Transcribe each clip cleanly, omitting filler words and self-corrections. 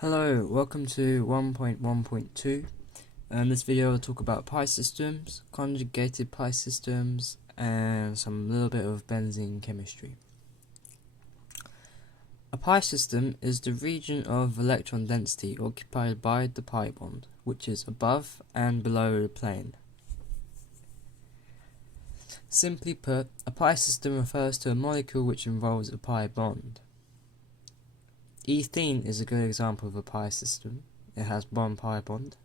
Hello, welcome to 1.1.2. In this video I'll talk about pi systems, conjugated pi systems, and some little bit of benzene chemistry. A pi system is the region of electron density occupied by the pi bond, which is above and below the plane. Simply put, a pi system refers to a molecule which involves a pi bond. Ethene is a good example of a pi system. It has one pi bond.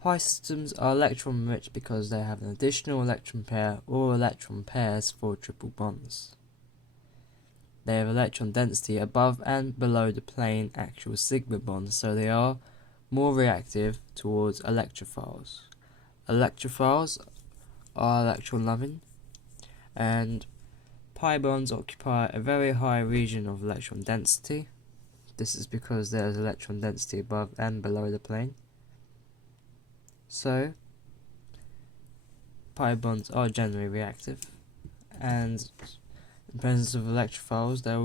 Pi systems are electron rich because they have an additional electron pair or electron pairs for triple bonds. They have electron density above and below the plane actual sigma bonds, so they are more reactive towards electrophiles. Electrophiles are electron loving, and pi bonds occupy a very high region of electron density. This is because there is electron density above and below the plane. So, pi bonds are generally reactive, and in presence of electrophiles, they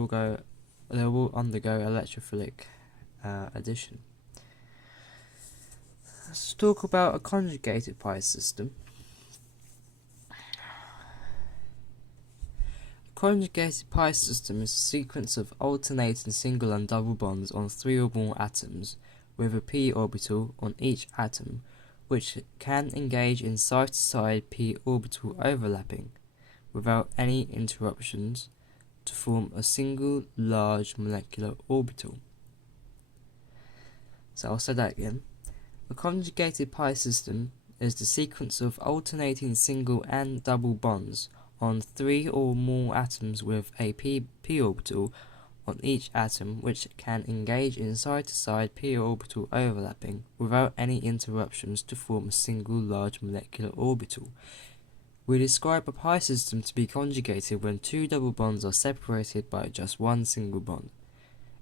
will undergo electrophilic addition. Let's talk about a conjugated pi system. A conjugated pi system is a sequence of alternating single and double bonds on three or more atoms, with a p orbital on each atom, which can engage in side-to-side p orbital overlapping without any interruptions to form a single large molecular orbital. So I'll say that again. A conjugated pi system is the sequence of alternating single and double bonds on three or more atoms with a p orbital on each atom, which can engage in side-to-side p orbital overlapping without any interruptions to form a single large molecular orbital. We describe a pi system to be conjugated when two double bonds are separated by just one single bond.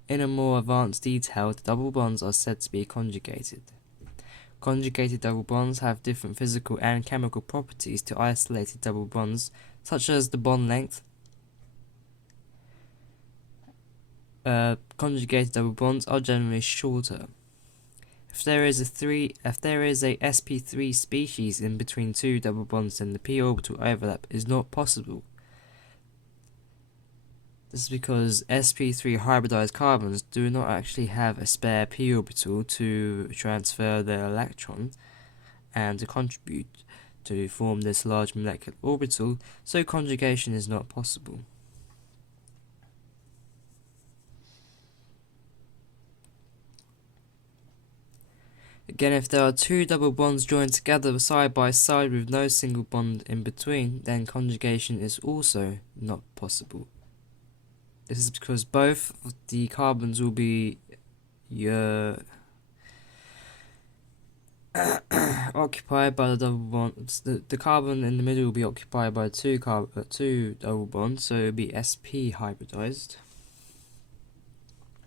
In a more advanced detail, the double bonds are said to be conjugated. Conjugated double bonds have different physical and chemical properties to isolated double bonds, such as the bond length. Conjugated double bonds are generally shorter. If there is a sp3 species in between two double bonds, then the p orbital overlap is not possible. This is because sp3 hybridized carbons do not actually have a spare p orbital to transfer their electron and to contribute to form this large molecular orbital, so conjugation is not possible. Again, if there are two double bonds joined together side by side with no single bond in between, then conjugation is also not possible. This is because both of the carbons will be occupied by the double bonds. The carbon in the middle will be occupied by two double bonds, so it will be sp hybridized,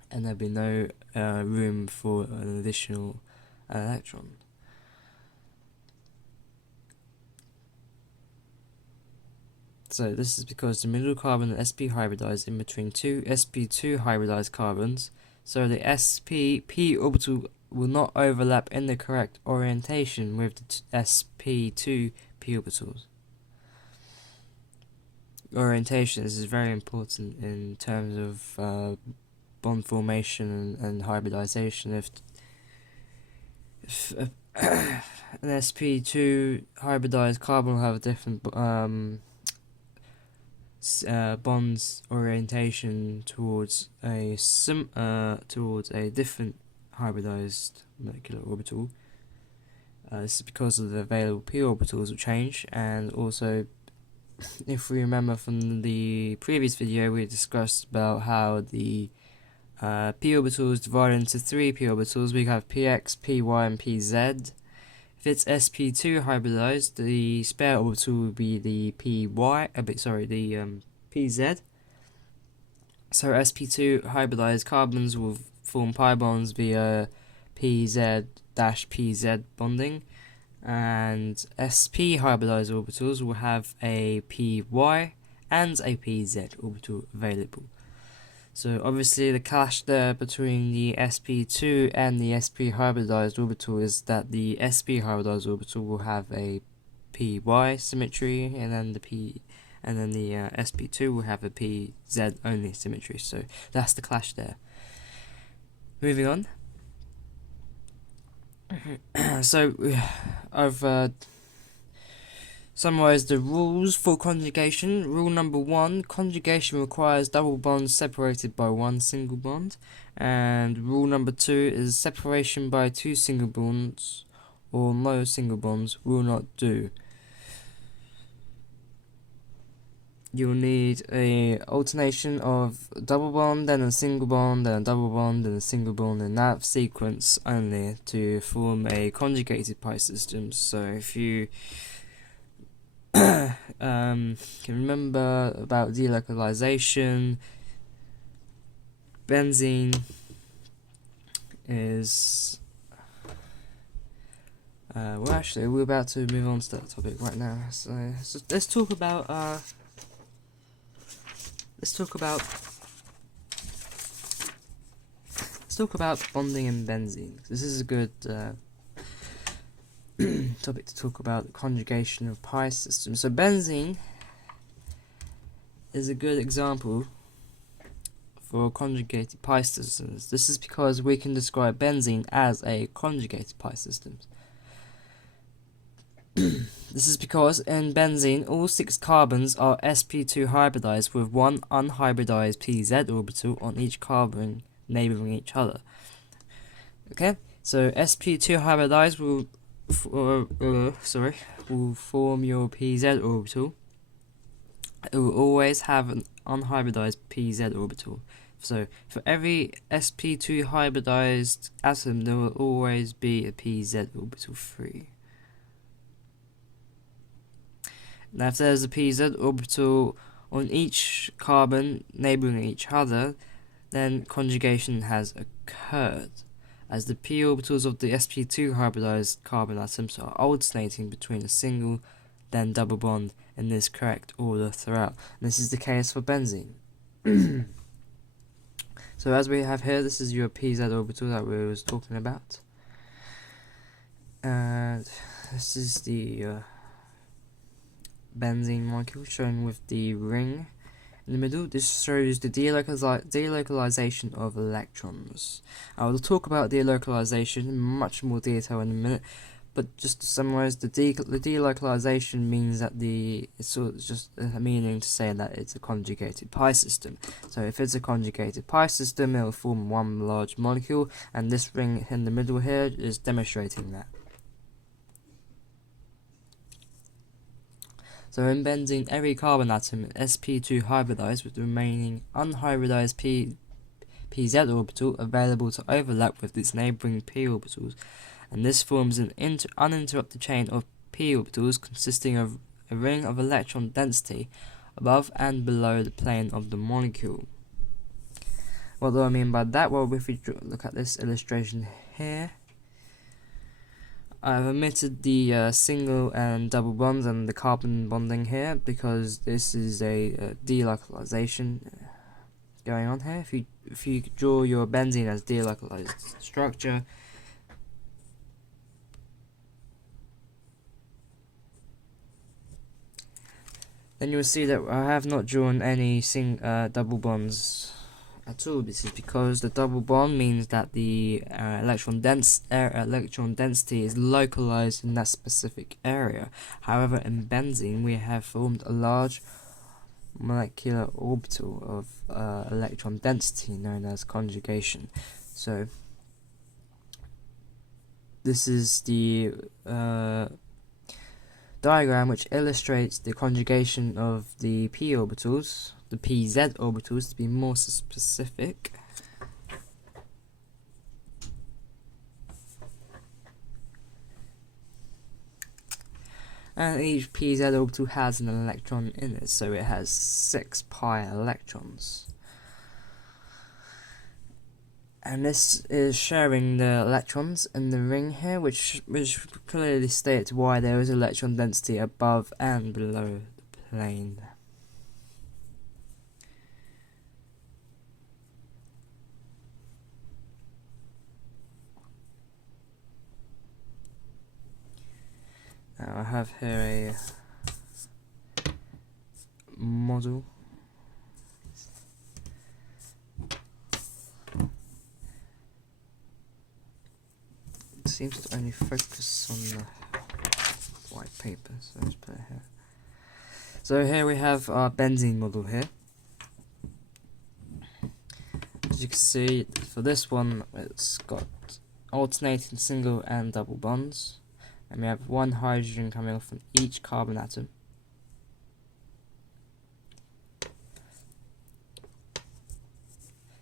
and there'll be no room for an additional electron. So this is because the middle carbon and sp hybridized in between two sp2 hybridized carbons, so the sp-p orbital will not overlap in the correct orientation with the sp2 p orbitals. Orientation is very important in terms of bond formation and hybridization. If an sp2 hybridized carbon will have a different bonds orientation towards a different hybridized molecular orbital. This is because of the available p orbitals will change, and also, if we remember from the previous video, we discussed about how the p orbital is divided into three p orbitals. We have px, py, and pz. If it's sp2 hybridized, the spare orbital will be the pz. So sp2 hybridized carbons will form pi bonds via pz-pz bonding, and sp hybridized orbitals will have a py and a pz orbital available. So obviously the clash there between the sp2 and the sp hybridized orbital is that the sp hybridized orbital will have a py symmetry, and then the sp2 will have a pz only symmetry. So that's the clash there. Moving on. So I've summarized the rules for conjugation. Rule number 1: conjugation requires double bonds separated by one single bond. And rule number 2 is separation by two single bonds or no single bonds will not do. You'll need a alternation of double bond, then a single bond, then a double bond, then a single bond, in that sequence only to form a conjugated pi system. So if you can remember about delocalization, benzene is we're about to move on to that topic right now. So let's talk about bonding in benzene. This is a good topic to talk about the conjugation of pi systems. So benzene is a good example for conjugated pi systems. This is because we can describe benzene as a conjugated pi system. This is because in benzene all 6 carbons are sp2 hybridized with one unhybridized pz orbital on each carbon neighboring each other. Okay, so sp2 hybridized will form your pz orbital. It will always have an unhybridized pz orbital. So for every sp2 hybridized atom, there will always be a pz orbital free. Now if there's a pz orbital on each carbon neighboring each other, then conjugation has occurred, as the p orbitals of the sp2 hybridized carbon atoms are alternating between a single then double bond in this correct order throughout. And this is the case for benzene. So as we have here, this is your pz orbital that we was talking about, and this is the benzene molecule shown with the ring in the middle. This shows the delocalization of electrons. I will talk about delocalization in much more detail in a minute, but just to summarize, the delocalization means that it's just a meaning to say that it's a conjugated pi system. So if it's a conjugated pi system, it will form one large molecule, and this ring in the middle here is demonstrating that. So in benzene, every carbon atom is sp2 hybridized with the remaining unhybridized pz orbital available to overlap with its neighboring p orbitals, and this forms an uninterrupted chain of p orbitals consisting of a ring of electron density above and below the plane of the molecule. What do I mean by that? Well, if we look at this illustration here, I've omitted the single and double bonds and the carbon bonding here because this is a delocalization going on here. If you draw your benzene as delocalized structure, then you will see that I have not drawn any double bonds at all. This is because the double bond means that the electron density is localized in that specific area. However, in benzene we have formed a large molecular orbital of electron density known as conjugation. So this is the diagram which illustrates the conjugation of the p orbitals, the pz orbitals to be more specific. And each pz orbital has an electron in it, so it has 6 pi electrons. And this is sharing the electrons in the ring here, which clearly states why there is electron density above and below the plane. have here a model. It seems to only focus on the white paper, so let's put it here. So here we have our benzene model here. As you can see, for this one, it's got alternating single and double bonds, and we have one hydrogen coming off from each carbon atom.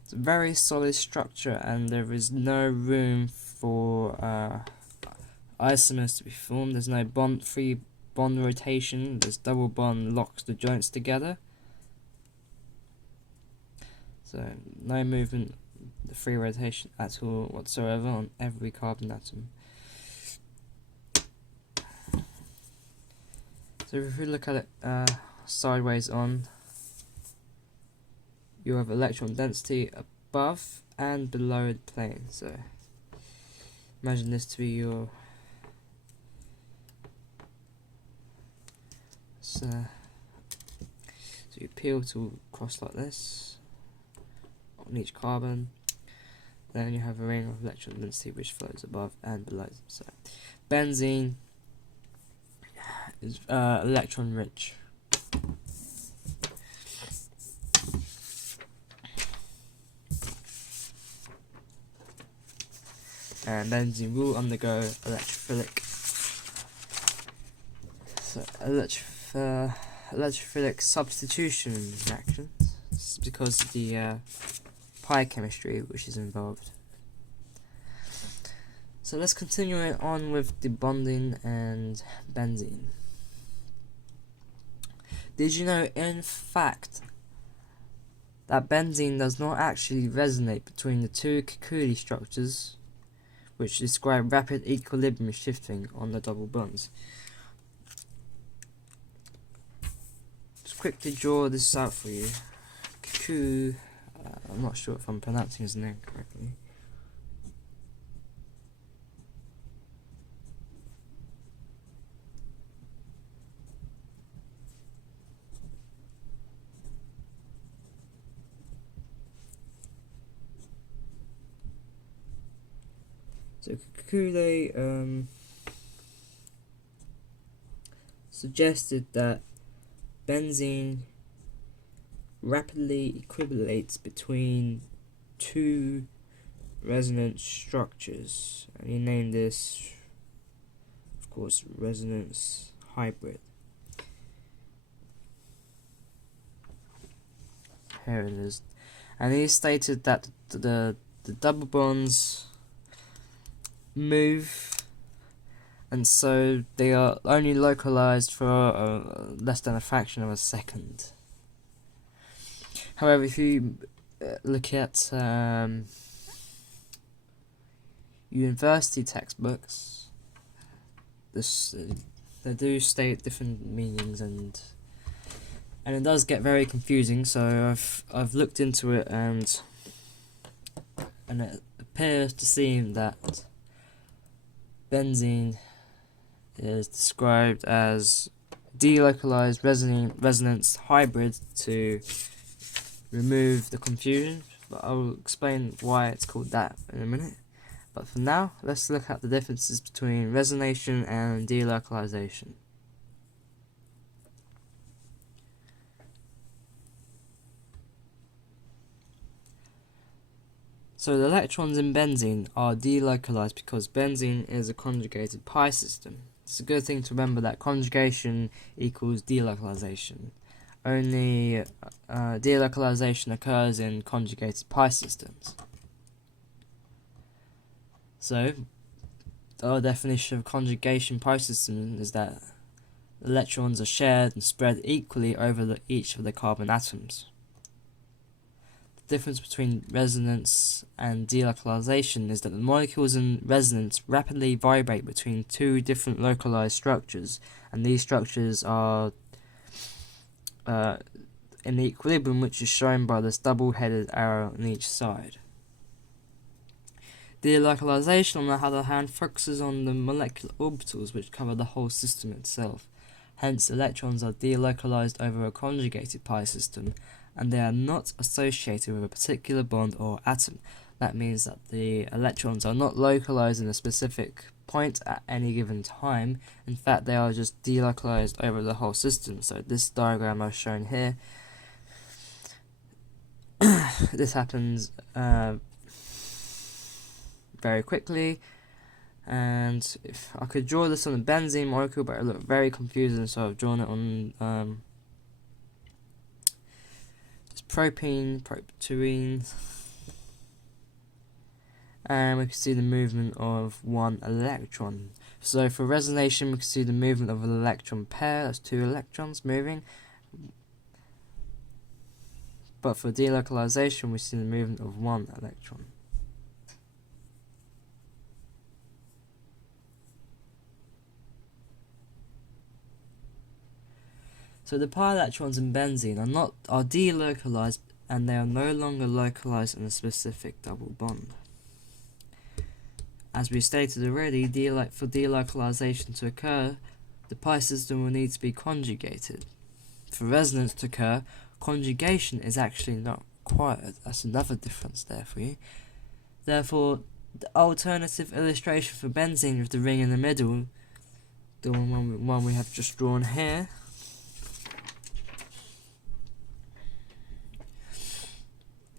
It's a very solid structure, and there is no room for isomers to be formed. There's no free bond rotation. This double bond locks the joints together. So no movement, the free rotation at all whatsoever on every carbon atom. So if we look at it sideways on, you have electron density above and below the plane. So imagine this to be your so you peel to cross like this on each carbon, then you have a ring of electron density which flows above and below. So benzene is electron rich. And benzene will undergo electrophilic electrophilic substitution reactions. This is because of the pi chemistry which is involved. So let's continue on with the bonding and benzene. Did you know, in fact, that benzene does not actually resonate between the two Kikuchi structures, which describe rapid equilibrium shifting on the double bonds? Just quickly draw this out for you. Kikuchi, I'm not sure if I'm pronouncing his name correctly. So Kikuchi suggested that benzene rapidly equilibrates between two resonance structures, and he named this, of course, resonance hybrid. Here it is. And he stated that the double bonds move, and so they are only localized for less than a fraction of a second. However, if you look at university textbooks, they do state different meanings, and it does get very confusing. So I've looked into it, and it appears to seem that benzene is described as delocalized resonance hybrid to remove the confusion, but I will explain why it's called that in a minute. But for now, let's look at the differences between resonation and delocalization. So the electrons in benzene are delocalized because benzene is a conjugated pi system. It's a good thing to remember that conjugation equals delocalization. Only delocalization occurs in conjugated pi systems. So our definition of conjugation pi system is that electrons are shared and spread equally over each of the carbon atoms. The difference between resonance and delocalization is that the molecules in resonance rapidly vibrate between two different localized structures, and these structures are in equilibrium, which is shown by this double-headed arrow on each side. Delocalization, on the other hand, focuses on the molecular orbitals which cover the whole system itself. Hence, electrons are delocalized over a conjugated pi system, and they are not associated with a particular bond or atom. That means that the electrons are not localized in a specific point at any given time. In fact, they are just delocalized over the whole system. So this diagram I've shown here, this happens very quickly, and if I could draw this on a benzene molecule, but it looked very confusing, so I've drawn it on just propene, and we can see the movement of one electron. So for resonation, we can see the movement of an electron pair, that's two electrons moving. But for delocalization, we see the movement of one electron. So the pi electrons in benzene are delocalized, and they are no longer localized in a specific double bond. As we stated already, for delocalization to occur, the pi system will need to be conjugated. For resonance to occur, conjugation is actually not required. That's another difference there for you. Therefore, the alternative illustration for benzene with the ring in the middle, the one we have just drawn here,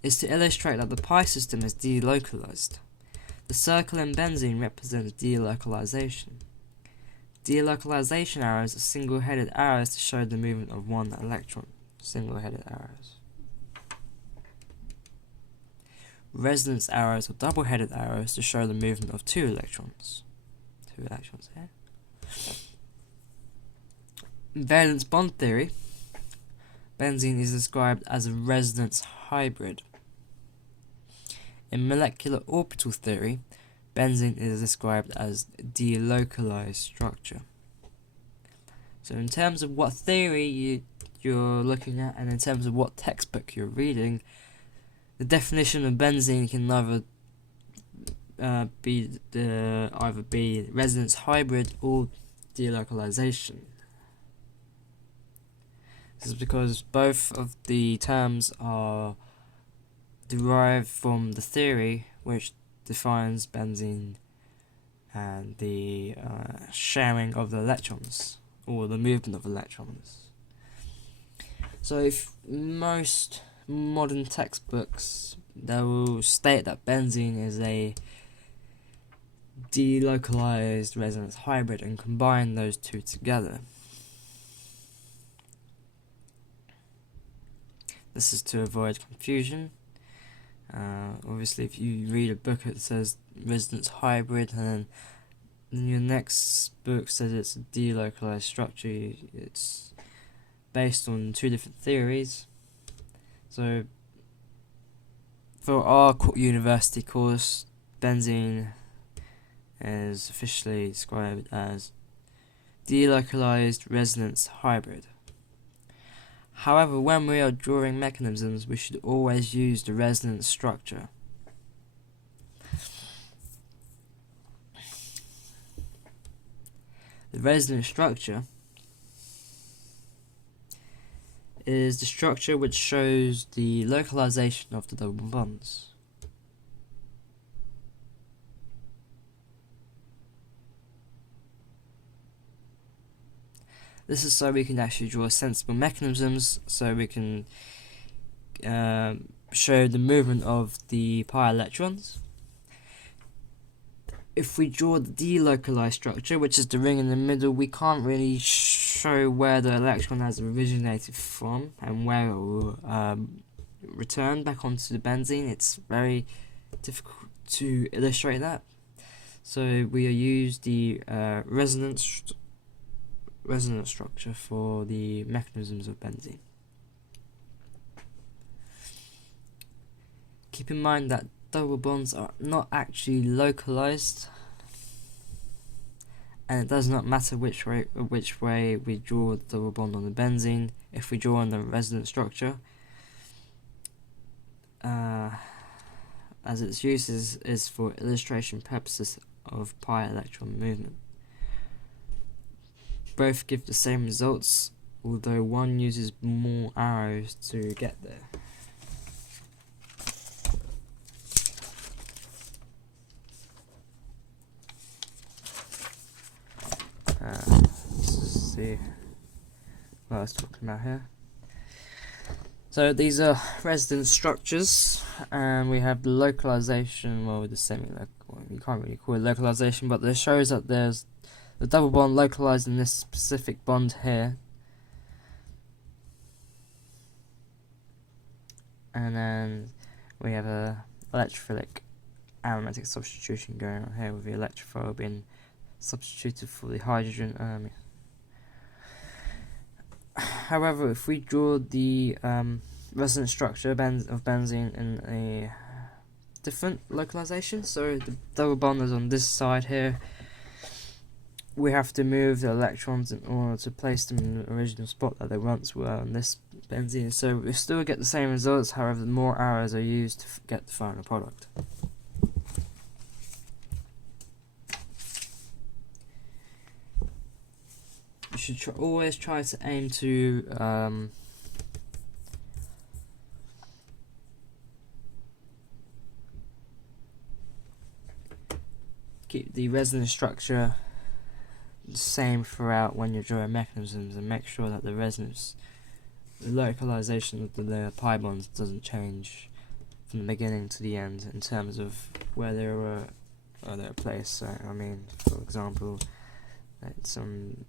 is to illustrate that the pi system is delocalized. The circle in benzene represents delocalization. Delocalization arrows are single-headed arrows to show the movement of one electron. Single-headed arrows. Resonance arrows are double-headed arrows to show the movement of two electrons. Two electrons here. In valence bond theory, benzene is described as a resonance hybrid. In molecular orbital theory, benzene is described as delocalized structure. So in terms of what theory you're looking at, and in terms of what textbook you're reading, the definition of benzene can either be resonance hybrid or delocalization. This is because both of the terms are derived from the theory which defines benzene and the sharing of the electrons, or the movement of electrons. So if most modern textbooks, they will state that benzene is a delocalized resonance hybrid and combine those two together. This is to avoid confusion. Obviously, if you read a book that says resonance hybrid, and then your next book says it's a delocalized structure, it's based on two different theories. So, for our university course, benzene is officially described as delocalized resonance hybrid. However, when we are drawing mechanisms, we should always use the resonance structure. The resonance structure is the structure which shows the localization of the double bonds. This is so we can actually draw sensible mechanisms, so we can show the movement of the pi electrons. If we draw the delocalized structure, which is the ring in the middle, we can't really show where the electron has originated from and where it will return back onto the benzene. It's very difficult to illustrate that. So we use the resonance structure for the mechanisms of benzene. Keep in mind that double bonds are not actually localized, and it does not matter which way we draw the double bond on the benzene. If we draw on the resonance structure, as its use is for illustration purposes of pi electron movement. Both give the same results, although one uses more arrows to get there. Let's see what I was talking about here. So these are resonance structures, and we have the localization, well, the you can't really call it localization, but this shows that there's the double bond localized in this specific bond here. And then we have a electrophilic aromatic substitution going on here, with the electrophile being substituted for the hydrogen. However, if we draw the resonance structure of benzene in a different localization, so the double bond is on this side here, we have to move the electrons in order to place them in the original spot that they once were on this benzene. So we still get the same results, however more arrows are used to get the final product. You should always try to aim to keep the resonance structure the same throughout when you're drawing mechanisms, and make sure that the localization of the pi bonds doesn't change from the beginning to the end in terms of where they were placed. So, I mean, for example, it's on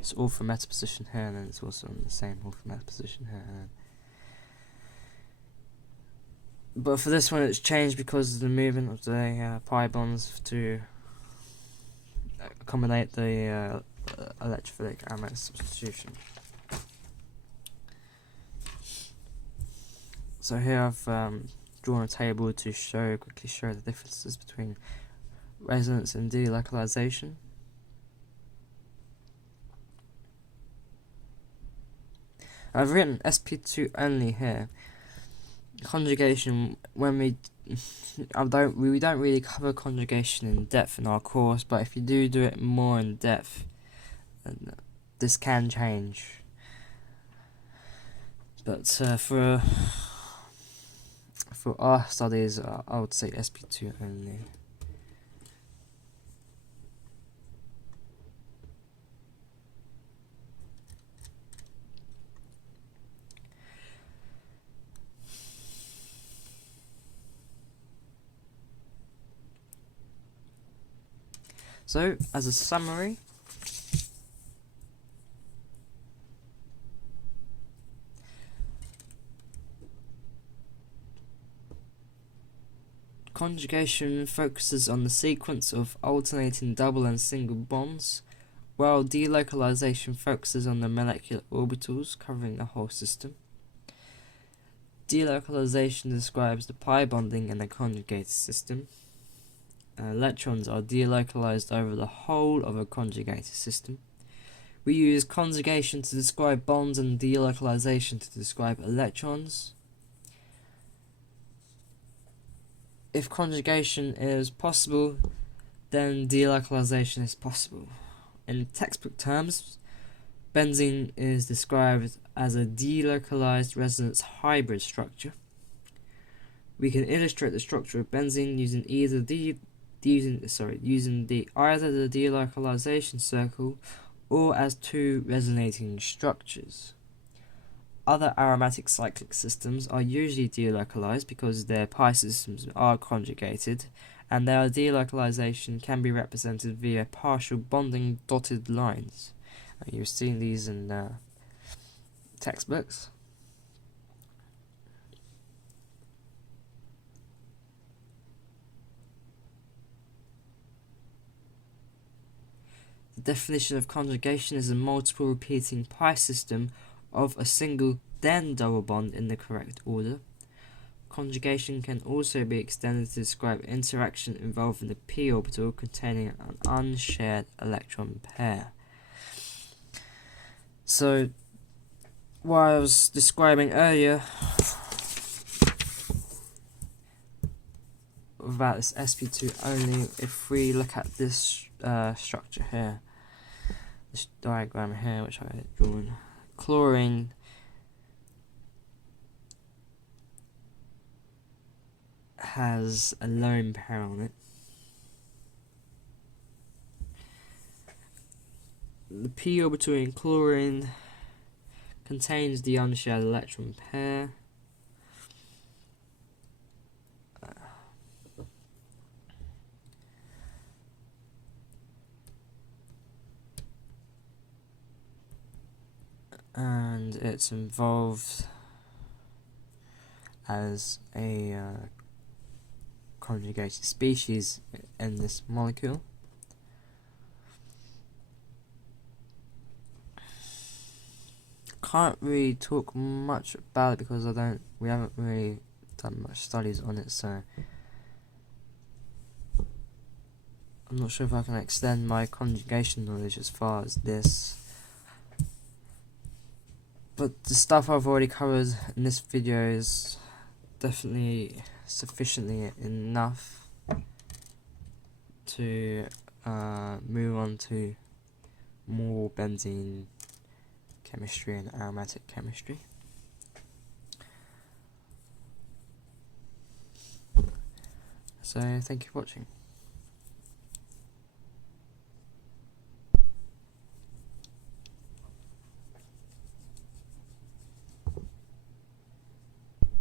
it's ortho meta position here, and then it's also on the same ortho meta position here. But for this one, it's changed because of the movement of the pi bonds to accommodate the electrophilic aromatic substitution. So here I've drawn a table to quickly show the differences between resonance and delocalization. I've written sp2 only here. Conjugation, when we don't really cover conjugation in depth in our course, but if you do it more in depth, this can change. But for our studies, I would say sp2 only. So, as a summary, conjugation focuses on the sequence of alternating double and single bonds, while delocalization focuses on the molecular orbitals covering the whole system. Delocalization describes the pi bonding in the conjugated system. Electrons are delocalized over the whole of a conjugated system. We use conjugation to describe bonds and delocalization to describe electrons. If conjugation is possible, then delocalization is possible. In textbook terms, benzene is described as a delocalized resonance hybrid structure. We can illustrate the structure of benzene using either the delocalization circle or as two resonating structures. Other aromatic cyclic systems are usually delocalized because their pi systems are conjugated, and their delocalization can be represented via partial bonding dotted lines. You've seen these in textbooks. The definition of conjugation is a multiple repeating pi system of a single then double bond in the correct order. Conjugation can also be extended to describe interaction involving the p orbital containing an unshared electron pair. So, what I was describing earlier about this sp2 only if we look at this structure here, this diagram here which I had drawn. Chlorine has a lone pair on it. The p orbital in chlorine contains the unshared electron pair. And it's involved as a conjugated species in this molecule. Can't really talk much about it because we haven't really done much studies on it, so I'm not sure if I can extend my conjugation knowledge as far as this. But the stuff I've already covered in this video is definitely sufficiently enough to move on to more benzene chemistry and aromatic chemistry. So thank you for watching.